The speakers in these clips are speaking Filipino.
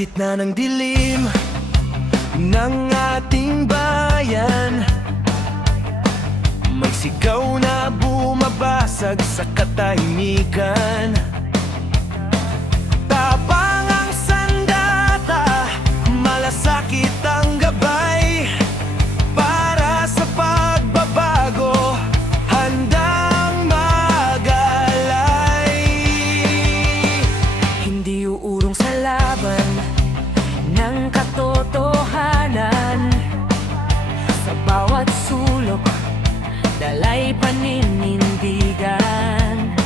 gitna ng dilim ng ating bayan, may sigaw na bumabasag sa katahimikan. Tapang ang sandata, malasakit ang gabay, para sa pagbabago, handang magalay. Hindi uurong sa laban ng katotohanan, sa bawat sulok dalay paninindigan.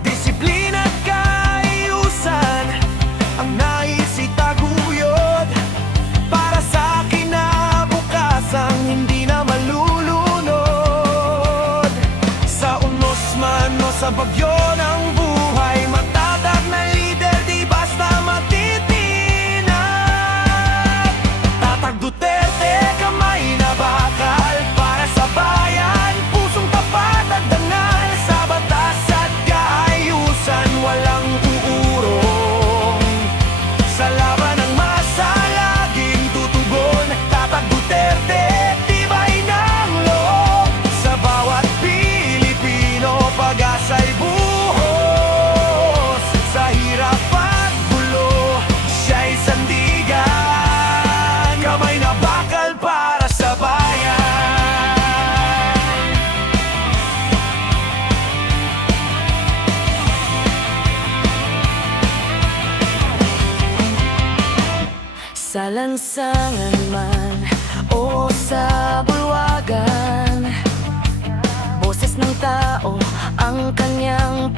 Disiplina at kaayusan ang nais itaguyod, para sa kinabukasang hindi na malulunod. Sa unos man o sa bagyo ng buhay, matatag na lider di basta matitinag. Tatag Duterte, kamay na bakal, para sa bayan, pusong tapat at dangal. Sa batas at kaayusan, walang uurong. Sa laban ng masa, laging tutugon. Tatag Duterte, tibay ng loob. Sa bawat Pilipino, pag-asa'y buhos. Sa hirap at gulo, siya'y sandigan. Kamay na bakal para sa bayan. Sa lansangan man o sa bulwagan, boses ng tao ang kanyang